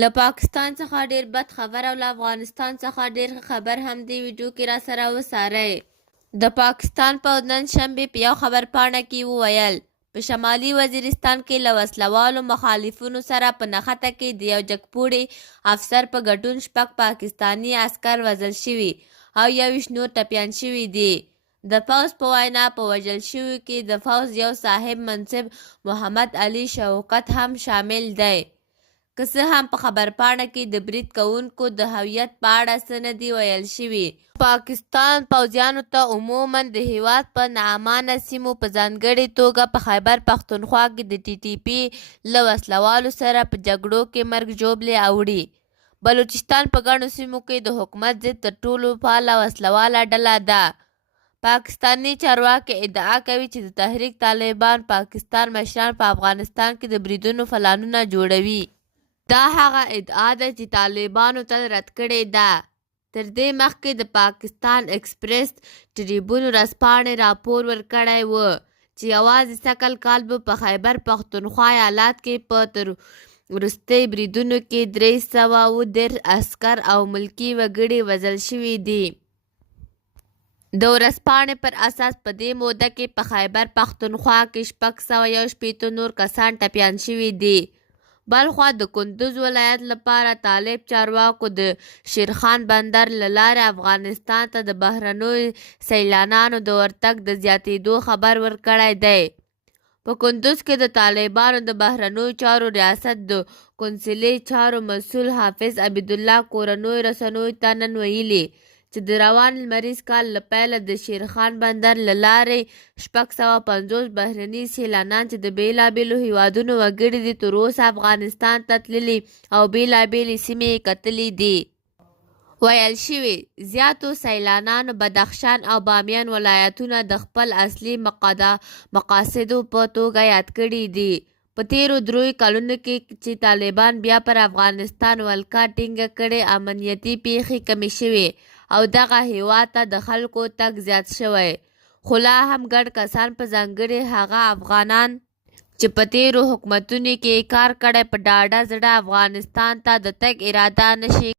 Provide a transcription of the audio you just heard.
له پاکستان څخه ډیر بد خبر او له افغانستان څخه ډیر ښه خبر هم دې ویډیو کې را سره وڅارئ. د پاکستان پوځ نن شنبې په یو خبرپاڼه کې وویل په شمالي وزیرستان کې له وسلوالو مخالفینو سره په نښته کې د یو جګپوړي افسر په ګډون 6 پاکستاني عسکر وژل شوي او 21 نور ټپیان شوي دي. د پوځ په وینا په وژل شویو کې د پوځ یو صاحب منصب محمد علي شوکت هم شامل دی. که څه هم په خبرپاڼه کې د برید کوونکو د هویت په اړه څه نه دي ویل شوي. پاکستان پوځیانو ته عموماً د هیواد په ناامانه سیمو په ځانګړې توګه په خیبر پښتونخوا کې د ټي ټي پي له وسلوالو سره په جګړو کې مرګ ژوبلې اوړي. بلوچستان په ګڼو سیمو کې د حکومت ضد تر ټولو فعاله وسلواله ډله ده. پاکستاني چارواکي ادعا کوي چې د تحریک طالبان پاکستان مشران په افغانستان کې د بریدونو پلانونه جوړوي. دا هغه ادعا ده چې طالبانو تل رد کړې ده. تر دې مخکې د پاکستان ایکسپریس ټریبون ورځپاڼې راپور ورکړی و چې یوازې سږکال کال به په خیبر پښتونخوا ایالت کې په تر وروستي بریدونو کې 313 عسکر او ملکي وګړي وژل شوي دي. د ورځپاڼې پر اساس په دې موده کې په خیبر پښتونخوا کې 661 نور کسان ټپیان شوي دي. بلخوا د کندوز ولایت لپاره طالب چارواکو د شیرخان بندر له لارې افغانستان ته د بهرنیو سیلانیانو د ورتګ د زیاتېدو خبر ورکړی دی. په کندوز کې د طالبانو د بهرنیو چارو ریاست د قونسلي چارو مسؤل حافظ عبدالله کورنیو رسنیو ته نن ویلي چې د روان لمریز کال له پیله د شیرخان بندر له لارې 650 بهرني سیلانیان چې د بېلابېلو هیوادونو وګړي دي تر اوسه افغانستان ته تللي او بېلابېلې سیمې یې کتلي دي. ویل شوي زیاتو سیلانیانو بدخشان او بامیان ولایتونه د خپل اصلي مقاصدو په توګه یاد کړي دي. په تیرو 3 کلونو کې چې طالبان بیا پر افغانستان ولکه ټینګه کړې امنیتي پیښې کمې شوې او دغه هیواد ته د خلکو تګ زیات شوی. خو لا هم ګڼ کسان په ځانګړي هغه افغانان چې په تیرو حکومتونو کې کار کړی په ډاډه زړه افغانستان ته د تګ اراده نشي